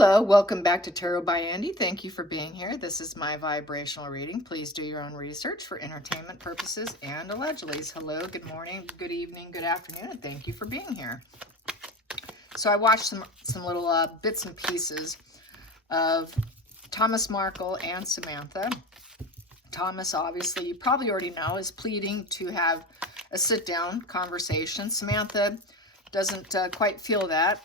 Hello, welcome back to Tarot by Andy. Thank you for being here. This is my vibrational reading. Please do your own research for entertainment purposes and allegedly. Hello, good morning, good evening, good afternoon, and thank you for being here. So I watched some little bits and pieces of Thomas Markle and Samantha. Thomas, obviously, you probably already know, is pleading to have a sit-down conversation. Samantha doesn't quite feel that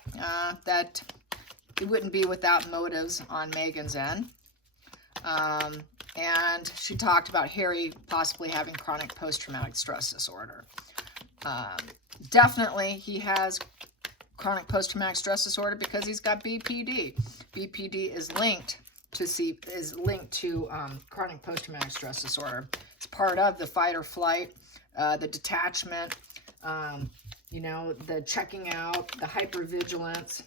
it wouldn't be without motives on Megan's end. And she talked about Harry possibly having chronic post-traumatic stress disorder. Definitely he has chronic post-traumatic stress disorder because he's got BPD. BPD is linked to chronic post-traumatic stress disorder. It's part of the fight or flight, the detachment, the checking out, the hypervigilance,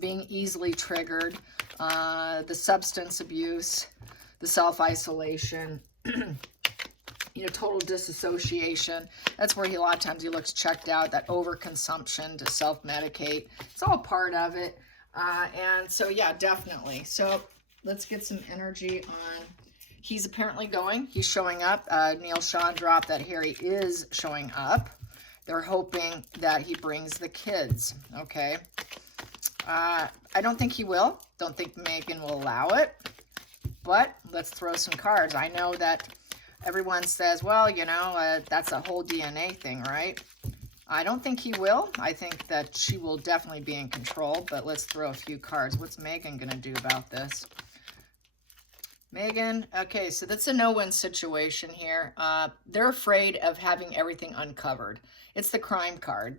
being easily triggered, the substance abuse, the self-isolation, total disassociation. That's where a lot of times he looks checked out, that overconsumption to self-medicate. It's all part of it. And so, yeah, definitely. So let's get some energy on. He's apparently going. He's showing up. Neil Sean dropped that Harry is showing up. They're hoping that he brings the kids, okay? I don't think he will. Don't think Megan will allow it. But let's throw some cards. I know that everyone says, well, that's a whole DNA thing, right? I don't think he will. I think that she will definitely be in control. But let's throw a few cards. What's Megan going to do about this? Megan, okay, so that's a no-win situation here. They're afraid of having everything uncovered. It's the crime card.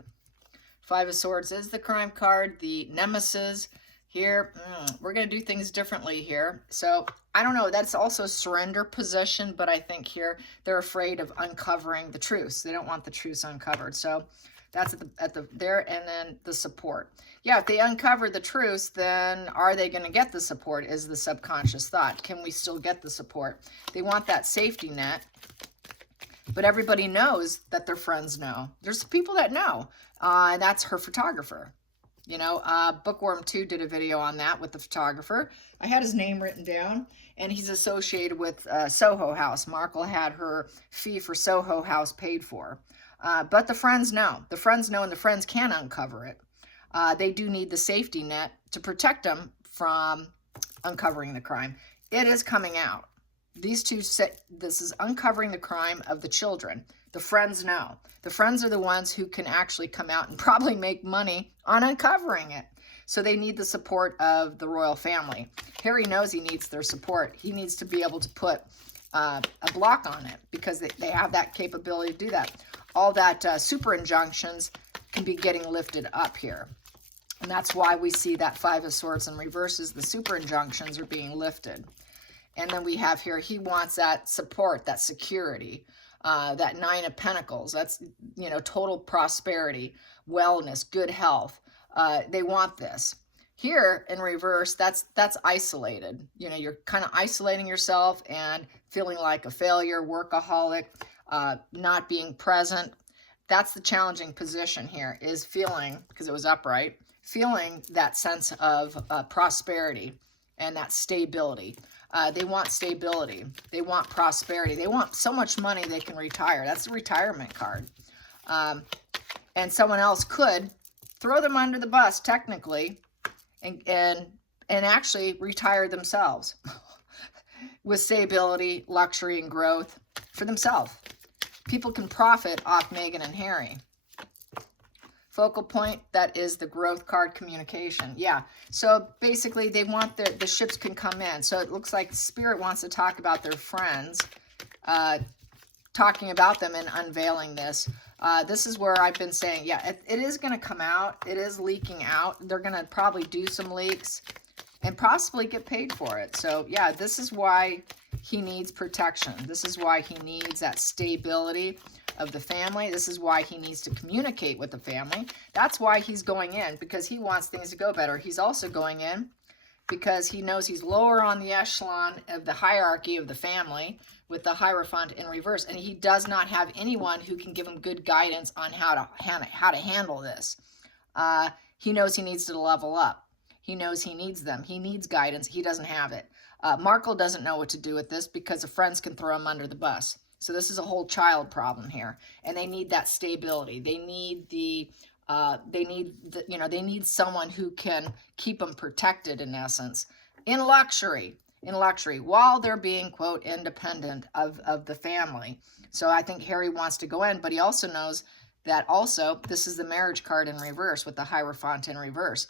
Five of Swords is the crime card. The Nemesis here, we're going to do things differently here. So, I don't know. That's also surrender position, but I think here they're afraid of uncovering the truths. They don't want the truths uncovered. So, that's at the there, and then the support. Yeah, if they uncover the truths, then are they going to get the support is the subconscious thought. Can we still get the support? They want that safety net. But everybody knows that their friends know. There's people that know. And that's her photographer. Bookworm 2 did a video on that with the photographer. I had his name written down. And he's associated with Soho House. Markle had her fee for Soho House paid for. But the friends know. The friends know, and the friends can uncover it. They do need the safety net to protect them from uncovering the crime. It is coming out. These two say this is uncovering the crime of the children. The friends know. The friends are the ones who can actually come out and probably make money on uncovering it. So they need the support of the royal family. Harry knows he needs their support. He needs to be able to put a block on it because they have that capability to do that. All that super injunctions can be getting lifted up here. And that's why we see that Five of Swords in reverse is the super injunctions are being lifted. And then we have here, he wants that support, that security, that Nine of Pentacles. That's, total prosperity, wellness, good health. They want this. Here in reverse, that's isolated. You're kind of isolating yourself and feeling like a failure, workaholic, not being present. That's the challenging position here, is feeling, because it was upright, feeling that sense of prosperity and that stability. They want stability. They want prosperity. They want so much money they can retire. That's the retirement card. And someone else could throw them under the bus, technically, and actually retire themselves with stability, luxury, and growth for themselves. People can profit off Meghan and Harry. Focal point, that is the growth card, communication. Yeah, so basically they want the ships can come in. So it looks like Spirit wants to talk about their friends, talking about them and unveiling this. This is where I've been saying, yeah, it is going to come out. It is leaking out. They're going to probably do some leaks and possibly get paid for it. So yeah, this is why he needs protection. This is why he needs that stability of the family. This is why he needs to communicate with the family. That's why he's going in, because he wants things to go better. He's also going in because he knows he's lower on the echelon of the hierarchy of the family with the Hierophant in reverse, and he does not have anyone who can give him good guidance on how to handle this. He knows he needs to level up. He knows he needs them. He needs guidance. He doesn't have it. Markle doesn't know what to do with this because the friends can throw him under the bus. So this is a whole child problem here, and they need that stability. They need they need someone who can keep them protected, in essence, in luxury, while they're being, quote, independent of the family. So I think Harry wants to go in, but he also knows that also this is the marriage card in reverse with the Hierophant in reverse.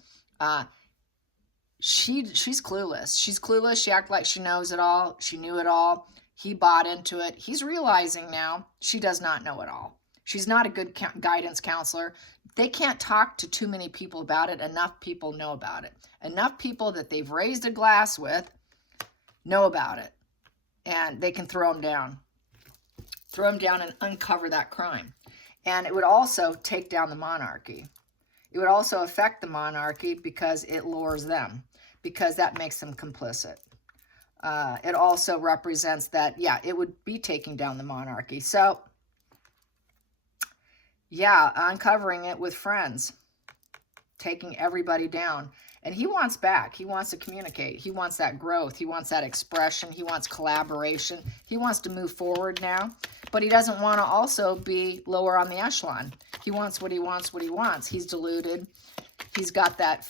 She's clueless. She's clueless. She acted like she knows it all. She knew it all. He bought into it. He's realizing now she does not know it all. She's not a good guidance counselor. They can't talk to too many people about it. Enough people know about it. Enough people that they've raised a glass with know about it. And they can throw them down. Throw them down and uncover that crime. And it would also take down the monarchy. It would also affect the monarchy because it lowers them, because that makes them complicit. It also represents that, yeah, it would be taking down the monarchy. So, yeah, uncovering it with friends, taking everybody down. And he wants back. He wants to communicate. He wants that growth. He wants that expression. He wants collaboration. He wants to move forward now. But he doesn't want to also be lower on the echelon. He wants what he wants, what he wants. He's deluded. He's got that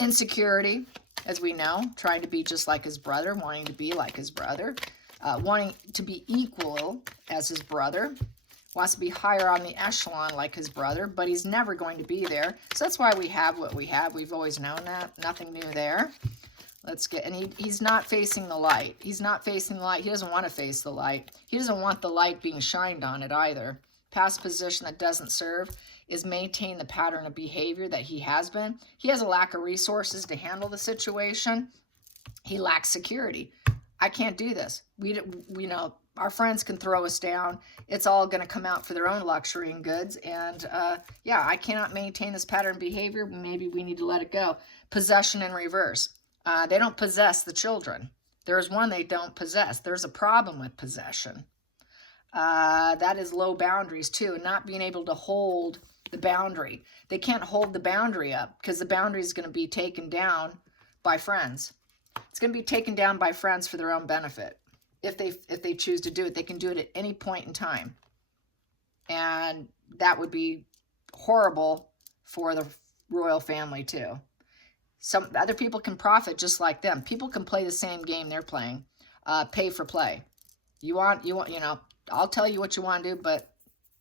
insecurity, as we know, trying to be just like his brother, wanting to be like his brother, wanting to be equal as his brother, wants to be higher on the echelon like his brother, but he's never going to be there. So that's why we have what we have. We've always known that. Nothing new there. Let's get, and he's not facing the light. He's not facing the light. He doesn't want to face the light. He doesn't want the light being shined on it either. Past position that doesn't serve is maintain the pattern of behavior that he has been. He has a lack of resources to handle the situation. He lacks security. I can't do this. We know our friends can throw us down. It's all going to come out for their own luxury and goods. And yeah, I cannot maintain this pattern of behavior. Maybe we need to let it go. Possession in reverse. They don't possess the children. There's one they don't possess. There's a problem with possession. That is low boundaries too, not being able to hold the boundary. They can't hold the boundary up because the boundary is going to be taken down by friends. It's going to be taken down by friends for their own benefit. If they choose to do it, they can do it at any point in time. And that would be horrible for the royal family too. Some other people can profit just like them. People can play the same game they're playing. Pay for play. You want, I'll tell you what you want to do, but,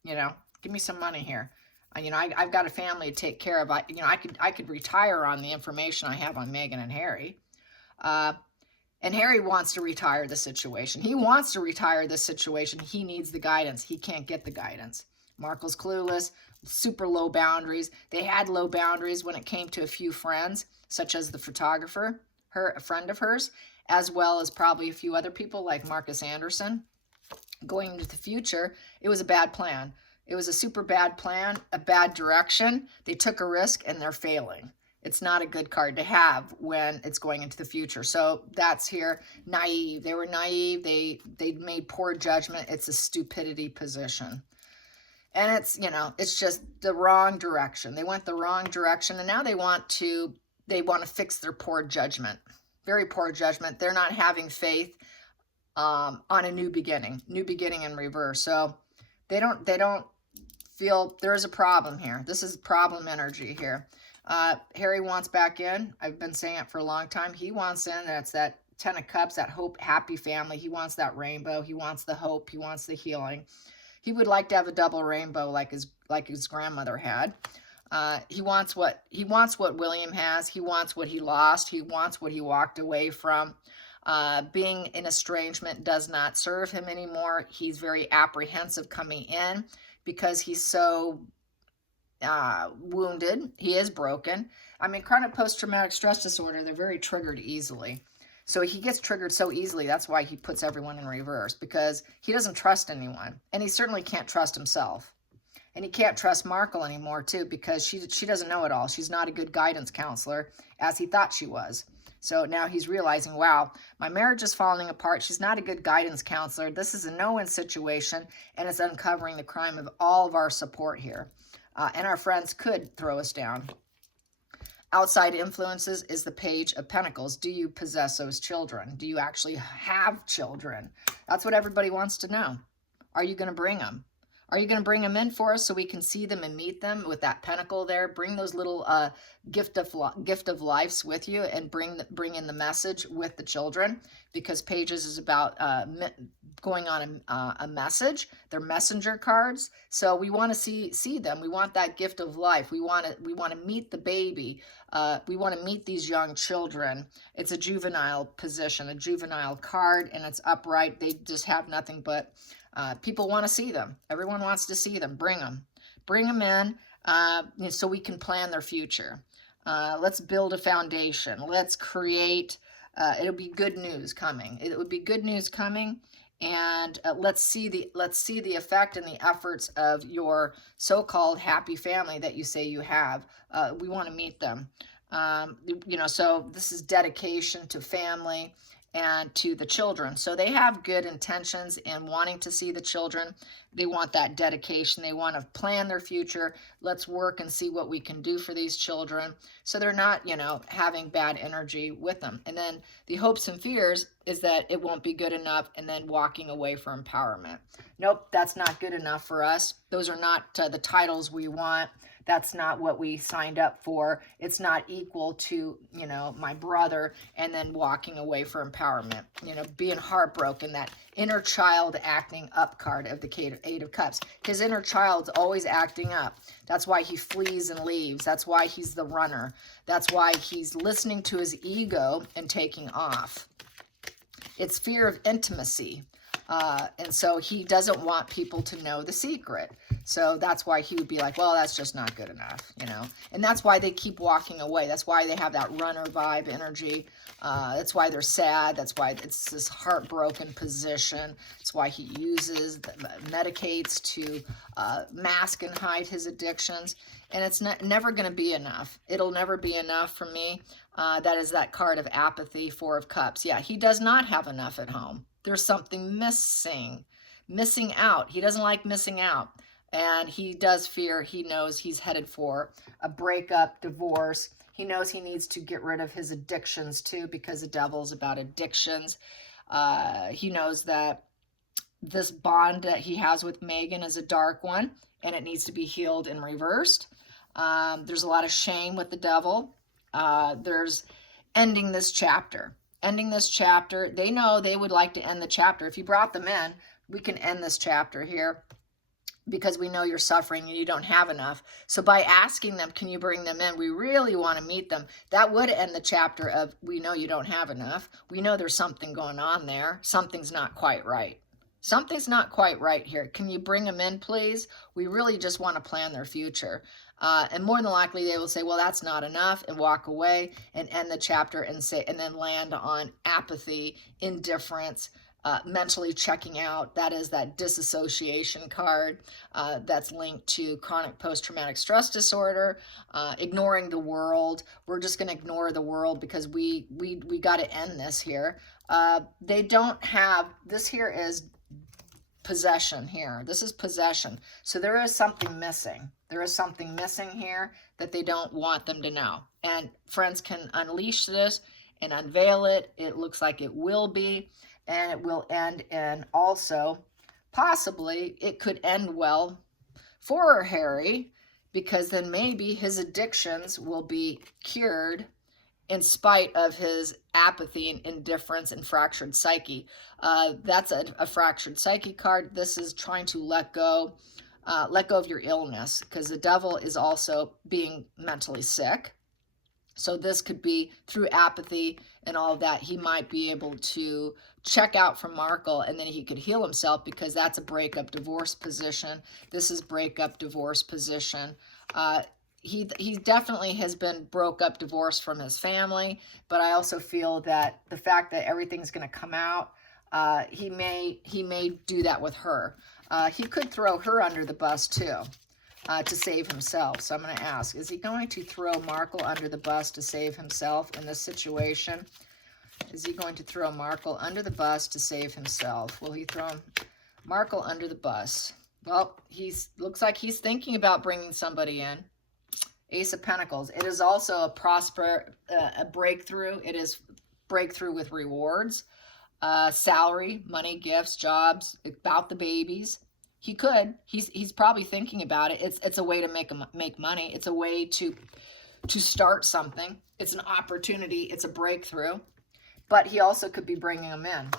give me some money here. I've got a family to take care of. I could retire on the information I have on Meghan and Harry. And Harry wants to retire the situation. He wants to retire the situation. He needs the guidance. He can't get the guidance. Markle's clueless, super low boundaries. They had low boundaries when it came to a few friends, such as the photographer, a friend of hers, as well as probably a few other people like Marcus Anderson. Going into the future, it was a bad plan. It was a super bad plan, a bad direction. They took a risk and they're failing. It's not a good card to have when it's going into the future. So that's here, naive. They were naive. They made poor judgment. It's a stupidity position. And it's just the wrong direction. They went the wrong direction, and now they want to fix their poor judgment. Very poor judgment. They're not having faith on a new beginning in reverse. So they don't feel there's a problem here. This is problem energy here. Harry wants back in. I've been saying it for a long time. He wants in. That's that 10 of Cups, that hope, happy family. He wants that rainbow. He wants the hope. He wants the healing. He would like to have a double rainbow like his grandmother had. He wants what William has. He wants what he lost. He wants what he walked away from. Being in estrangement does not serve him anymore. He's very apprehensive coming in because he's so wounded. He is broken. Chronic post-traumatic stress disorder, they're very triggered easily. So he gets triggered so easily. That's why he puts everyone in reverse, because he doesn't trust anyone. And he certainly can't trust himself. And he can't trust Markle anymore, too, because she doesn't know it all. She's not a good guidance counselor, as he thought she was. So now he's realizing, wow, my marriage is falling apart. She's not a good guidance counselor. This is a no-win situation, and it's uncovering the crime of all of our support here. And our friends could throw us down. outside influences is the Page of Pentacles. Do you possess those children? Do you actually have children? That's what everybody wants to know. Are you going to bring them? Are you going to bring them in for us so we can see them and meet them with that pentacle there? Bring those little gift of lives with you, and bring in the message with the children, because Pages is about going on a message. They're messenger cards, so we want to see them. We want that gift of life. We want to meet the baby. We want to meet these young children. It's a juvenile position, a juvenile card, and it's upright. They just have nothing but. People want to see them. Everyone wants to see them. Bring them. Bring them in so we can plan their future. Let's build a foundation. Let's create. It'll be good news coming. It would be good news coming, and let's see the effect and the efforts of your so-called happy family that you say you have. We want to meet them. So this is dedication to family and to the children. So they have good intentions in wanting to see the children. They want that dedication. They want to plan their future. Let's work and see what we can do for these children. So they're not, having bad energy with them. And then the hopes and fears is that it won't be good enough, and then walking away for empowerment. Nope, that's not good enough for us. Those are not the titles we want. That's not what we signed up for. It's not equal to, my brother, and then walking away for empowerment, being heartbroken, that inner child acting up card of the Eight of Cups. His inner child's always acting up. That's why he flees and leaves. That's why he's the runner. That's why he's listening to his ego and taking off. It's fear of intimacy. And so he doesn't want people to know the secret. So that's why he would be like, well, that's just not good enough, And that's why they keep walking away. That's why they have that runner vibe energy. That's why they're sad. That's why it's this heartbroken position. That's why he medicates to mask and hide his addictions. And it's never going to be enough. It'll never be enough for me. That is that card of apathy, Four of Cups. Yeah, he does not have enough at home. There's something missing out. He doesn't like missing out. And he does fear, he knows he's headed for a breakup, divorce. He knows he needs to get rid of his addictions too, because the devil's about addictions. He knows that this bond that he has with Megan is a dark one, and it needs to be healed and reversed. There's a lot of shame with the devil. There's ending this chapter. They know they would like to end the chapter. If you brought them in, we can end this chapter here, because we know you're suffering and you don't have enough. So by asking them, can you bring them in? We really want to meet them. That would end the chapter of, we know you don't have enough. We know there's something going on there. Something's not quite right. Something's not quite right here. Can you bring them in, please? We really just want to plan their future. And more than likely, they will say, well, that's not enough, and walk away and end the chapter and then land on apathy, indifference, mentally checking out. That is that disassociation card that's linked to chronic post-traumatic stress disorder, ignoring the world. We're just going to ignore the world because we got to end this here. They don't have, this here is possession here. This is possession. So there is something missing. There is something missing here that they don't want them to know. And friends can unleash this and unveil it. It looks like it will be. And it will end in also, possibly, it could end well for Harry, because then maybe his addictions will be cured in spite of his apathy and indifference and fractured psyche. That's a fractured psyche card. This is trying to let go of your illness, because the devil is also being mentally sick. So this could be through apathy and all of that. He might be able to check out from Markle, and then he could heal himself, because that's a breakup divorce position. This is breakup divorce position. He definitely has been broke up, divorced from his family, but I also feel that the fact that everything's going to come out, he may do that with her. He could throw her under the bus too, to save himself. So I'm going to ask, is he going to throw Markle under the bus to save himself in this situation? Is he going to throw Markle under the bus to save himself? Will he throw Markle under the bus? Well, looks like he's thinking about bringing somebody in. Ace of Pentacles. It is also a breakthrough. It is breakthrough with rewards, salary, money, gifts, jobs, about the babies. He's probably thinking about it. It's a way to make money. It's a way to start something. It's an opportunity. It's a breakthrough. But he also could be bringing them in.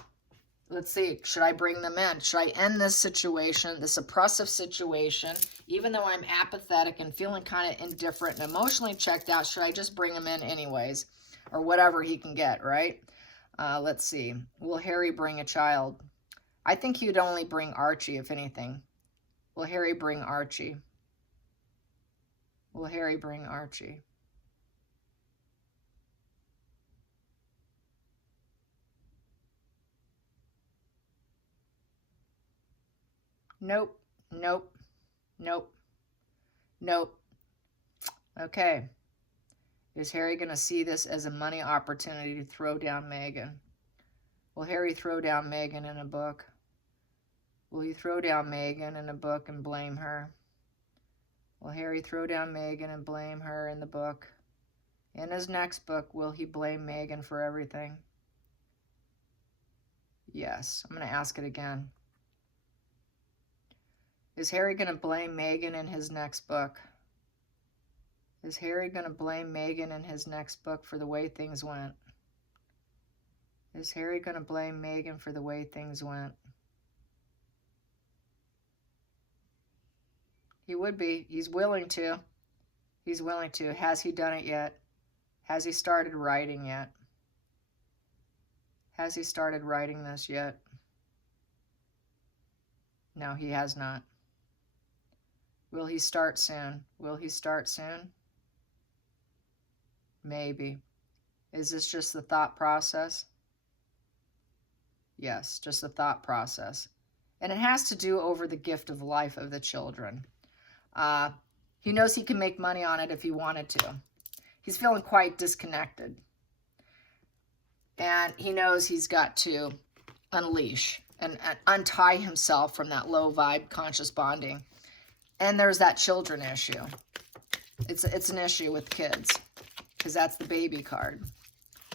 Let's see. Should I bring them in? Should I end this situation, this oppressive situation, even though I'm apathetic and feeling kind of indifferent and emotionally checked out? Should I just bring him in anyways? Or whatever he can get, right? Let's see. Will Harry bring a child? I think he would only bring Archie, if anything. Will Harry bring Archie? Will Harry bring Archie? Nope. Nope. Nope. Nope. Okay. Is Harry going to see this as a money opportunity to throw down Meghan? Will Harry throw down Meghan in a book? Will he throw down Meghan in a book and blame her? Will Harry throw down Meghan and blame her in the book? In his next book, will he blame Meghan for everything? Yes. I'm going to ask it again. Is Harry going to blame Meghan in his next book? Is Harry going to blame Meghan in his next book for the way things went? Is Harry going to blame Meghan for the way things went? He would be. He's willing to. He's willing to. Has he done it yet? Has he started writing yet? Has he started writing this yet? No, he has not. Will he start soon? Will he start soon? Maybe. Is this just the thought process? Yes, just the thought process. And it has to do over the gift of life of the children. He knows he can make money on it if he wanted to. He's feeling quite disconnected. And he knows he's got to unleash and untie himself from that low vibe conscious bonding. And there's that children issue. It's an issue with kids, because that's the baby card.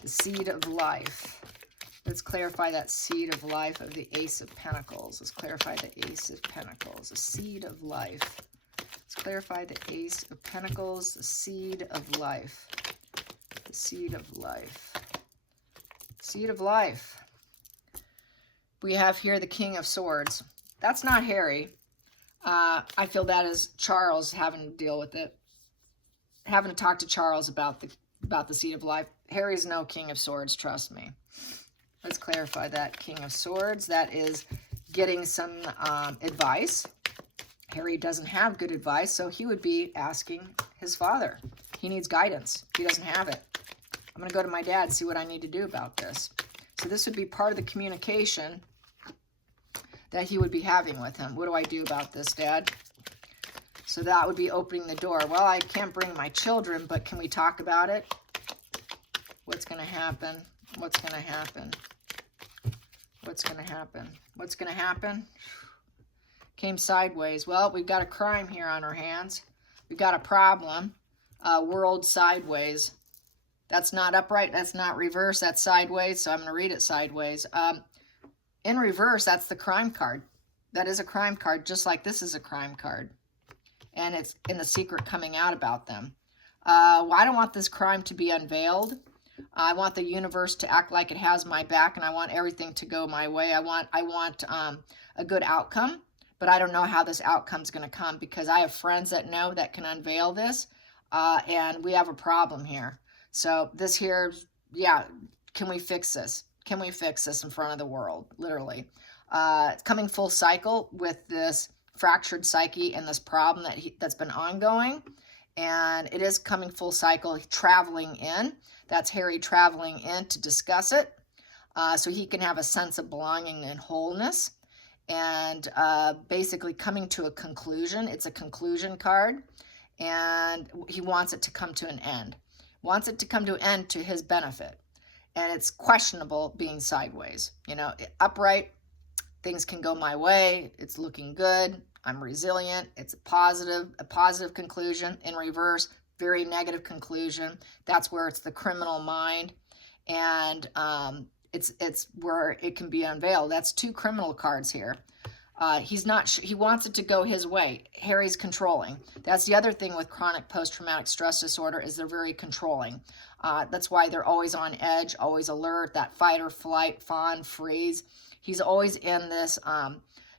The seed of life. Let's clarify that seed of life of the Ace of Pentacles. Let's clarify the Ace of Pentacles. The seed of life. Let's clarify the Ace of Pentacles. The seed of life. The seed of life. Seed of life. We have here the King of Swords. That's not Harry. I feel that is Charles having to deal with it. Having to talk to Charles about the seed of life. Harry's no King of Swords, trust me. Let's clarify that. King of Swords. That is getting some advice. Harry doesn't have good advice, so he would be asking his father. He needs guidance. He doesn't have it. I'm going to go to my dad, see what I need to do about this. So this would be part of the communication that he would be having with him. What do I do about this, Dad? So that would be opening the door. Well, I can't bring my children, but can we talk about it? What's going to happen? What's going to happen? What's going to happen? What's going to happen? Came sideways. Well, we've got a crime here on our hands. We've got a problem. World sideways. That's not upright. That's not reverse. That's sideways. So I'm going to read it sideways. In reverse, that's the crime card. That is a crime card, just like this is a crime card. And it's in the secret coming out about them. Well, I don't want this crime to be unveiled. I want the universe to act like it has my back, and I want everything to go my way. I want a good outcome, but I don't know how this outcome's going to come, because I have friends that know that can unveil this, and we have a problem here. So this here, yeah, can we fix this? Can we fix this in front of the world, literally? It's coming full cycle with this fractured psyche and this problem that's been ongoing. And it is coming full cycle, traveling in. That's Harry traveling in to discuss it. So he can have a sense of belonging and wholeness. And basically coming to a conclusion. It's a conclusion card. And he wants it to come to an end. Wants it to come to an end to his benefit. And it's questionable being sideways. You know, upright, things can go my way. It's looking good. I'm resilient. It's a positive conclusion. In reverse, very negative conclusion. That's where it's the criminal mind, and it's where it can be unveiled. That's 2 criminal cards here. He's not, he wants it to go his way. Harry's controlling. That's the other thing with chronic post-traumatic stress disorder, is they're very controlling. That's why they're always on edge, always alert, that fight or flight, fawn, freeze. He's always in this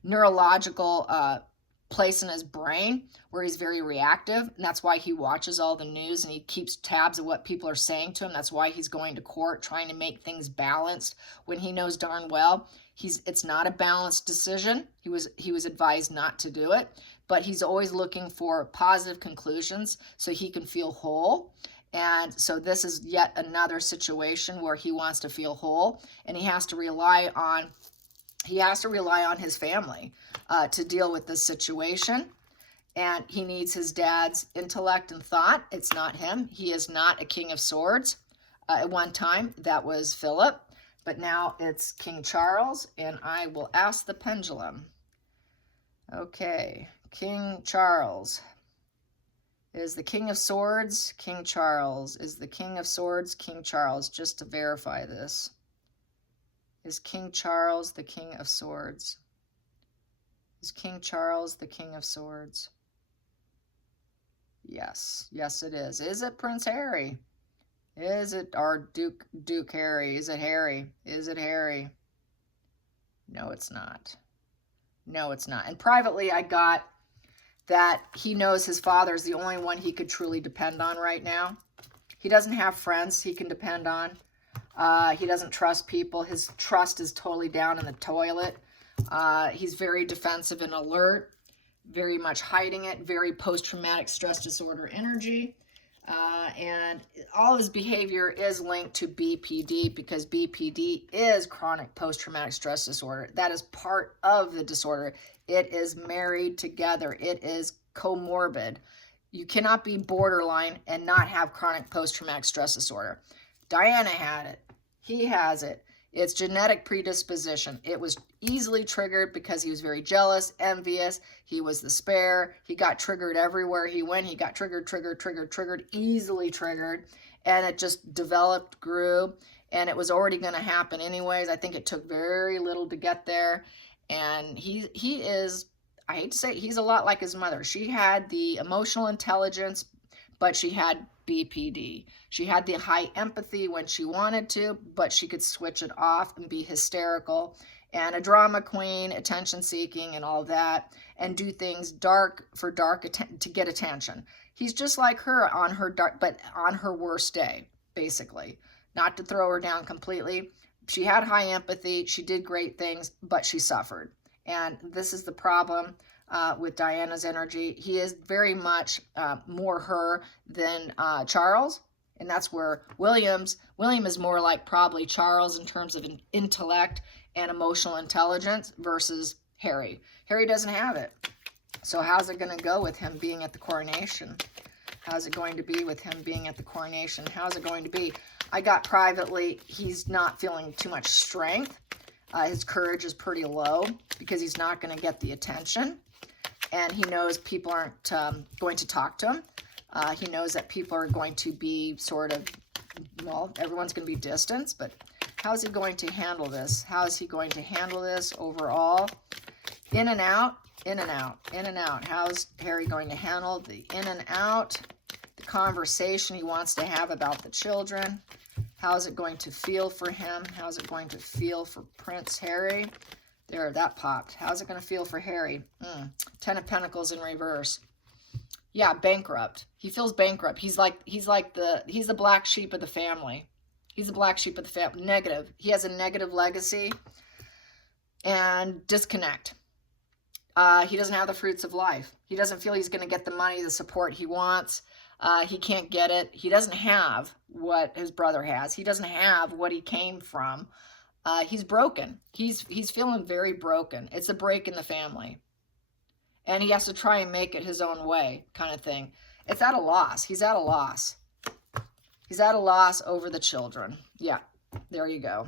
neurological place in his brain where he's very reactive, and that's why he watches all the news and he keeps tabs of what people are saying to him. That's why he's going to court trying to make things balanced when he knows darn well it's not a balanced decision. He was advised not to do it, but he's always looking for positive conclusions so he can feel whole. And so this is yet another situation where he wants to feel whole, and he has to rely on his family to deal with this situation. And he needs his dad's intellect and thought. It's not him. He is not a King of Swords. At one time, that was Philip, but now it's King Charles, and I will ask the pendulum. Okay, King Charles. Is the King of Swords King Charles? Is the King of Swords King Charles? Just to verify this. Is King Charles the King of Swords? Is King Charles the King of Swords? Yes. Yes, it is. Is it Prince Harry? Is it our Duke Harry? Is it Harry? Is it Harry? No, it's not. No, it's not. And privately, I got that he knows his father is the only one he could truly depend on right now. He doesn't have friends he can depend on. He doesn't trust people. His trust is totally down in the toilet. He's very defensive and alert, very much hiding it, very post-traumatic stress disorder energy. And all his behavior is linked to BPD, because BPD is chronic post-traumatic stress disorder. That is part of the disorder. It is married together. It is comorbid. You cannot be borderline and not have chronic post-traumatic stress disorder. Diana had it. He has it. It's genetic predisposition. It was easily triggered because he was very jealous, envious. He was the spare. He got triggered everywhere he went. He got triggered, easily triggered. And it just developed, grew, and it was already going to happen anyways. I think it took very little to get there. And he is, I hate to say it, he's a lot like his mother. She had the emotional intelligence, but she had BPD. She had the high empathy when she wanted to, but she could switch it off and be hysterical and a drama queen, attention seeking and all that, and do things dark to get attention. He's just like her on her dark, but on her worst day, basically. Not to throw her down completely. She had high empathy. She did great things, but she suffered. And this is the problem with Diana's energy. He is very much more her than Charles. And that's where William is more like probably Charles in terms of intellect and emotional intelligence versus Harry. Harry doesn't have it. So how's it going to go with him being at the coronation? How's it going to be with him being at the coronation? How's it going to be? I got privately, he's not feeling too much strength. His courage is pretty low because he's not going to get the attention. And he knows people aren't going to talk to him. He knows that people are going to be sort of, well, everyone's going to be distanced, but how's he going to handle this? How is he going to handle this overall? In and out, in and out, in and out. How's Harry going to handle the in and out? The conversation he wants to have about the children. How's it going to feel for him? How's it going to feel for Prince Harry? There, that popped. How's it going to feel for Harry? 10 of Pentacles in reverse. Yeah, bankrupt. He feels bankrupt. He's the black sheep of the family. He's the black sheep of the family. Negative. He has a negative legacy and disconnect. He doesn't have the fruits of life. He doesn't feel he's going to get the money, the support he wants. He can't get it. He doesn't have what his brother has. He doesn't have what he came from. He's broken. He's feeling very broken. It's a break in the family. And he has to try and make it his own way, kind of thing. It's at a loss. He's at a loss. He's at a loss over the children. Yeah, there you go.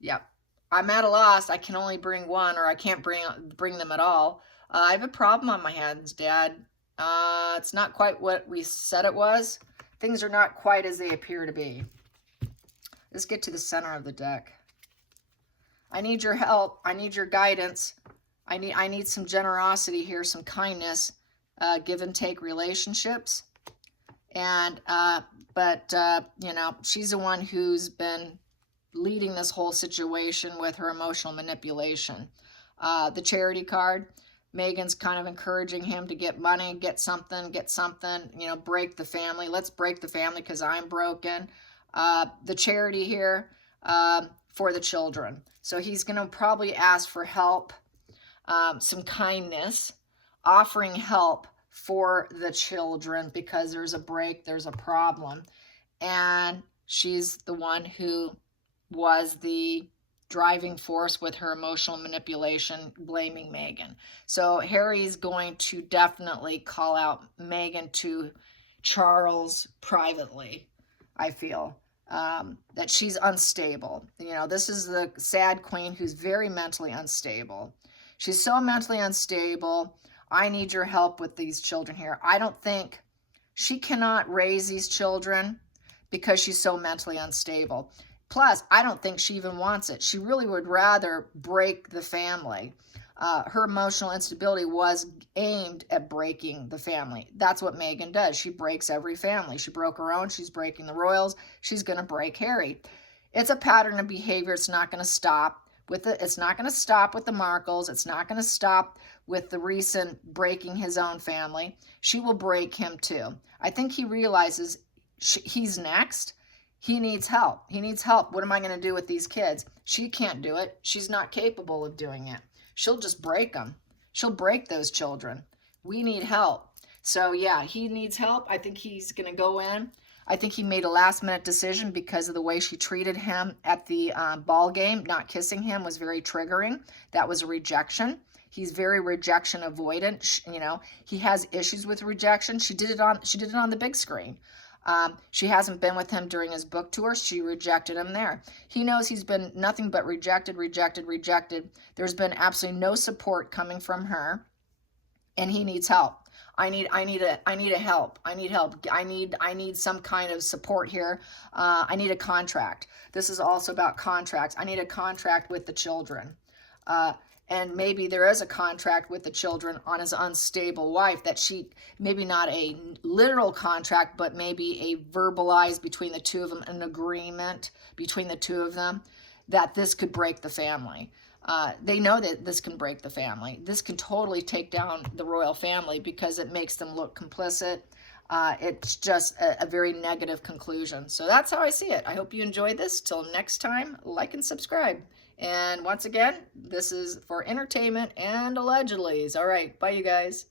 Yep. I'm at a loss. I can only bring one, or I can't bring them at all. I have a problem on my hands, Dad. It's not quite what we said it was. Things are not quite as they appear to be. Let's get to the center of the deck. I need your help. I need your guidance. I need some generosity here, some kindness, give and take relationships. And, you know, she's the one who's been leading this whole situation with her emotional manipulation. The charity card, Megan's kind of encouraging him to get money, get something, you know, break the family. Let's break the family because I'm broken. The charity here for the children. So he's going to probably ask for help, some kindness, offering help for the children because there's a break, there's a problem. And she's the one who was the driving force with her emotional manipulation, blaming Megan. So Harry's going to definitely call out Megan to Charles privately, I feel. That she's unstable. You know, this is the sad queen who's very mentally unstable. She's so mentally unstable. I need your help with these children here. I don't think she cannot raise these children because she's so mentally unstable. Plus, I don't think she even wants it. She really would rather break the family. Her emotional instability was aimed at breaking the family. That's what Megan does. She breaks every family. She broke her own. She's breaking the royals. She's going to break Harry. It's a pattern of behavior. It's not going to stop with the. It's not going to stop with the Markles. It's not going to stop with the recent breaking his own family. She will break him too. I think he realizes he's next. He needs help. He needs help. What am I going to do with these kids? She can't do it. She's not capable of doing it. She'll just break them. She'll break those children. We need help. So yeah, he needs help. I think he's going to go in. I think he made a last minute decision because of the way she treated him at the ball game. Not kissing him was very triggering. That was a rejection. He's very rejection avoidant. You know, he has issues with rejection. She did it on the big screen. She hasn't been with him during his book tour. She rejected him there. He knows he's been nothing but rejected. There's been absolutely no support coming from her, and he needs help. I need help. I need some kind of support here. I need a contract. This is also about contracts. I need a contract with the children. And maybe there is a contract with the children on his unstable wife that she, maybe not a literal contract, but maybe a verbalized between the two of them, an agreement between the two of them that this could break the family. They know that this can break the family. This can totally take down the royal family because it makes them look complicit. It's just a very negative conclusion. So that's how I see it. I hope you enjoyed this. Till next time, like and subscribe. And once again, this is for entertainment and allegedly. All right, bye you guys.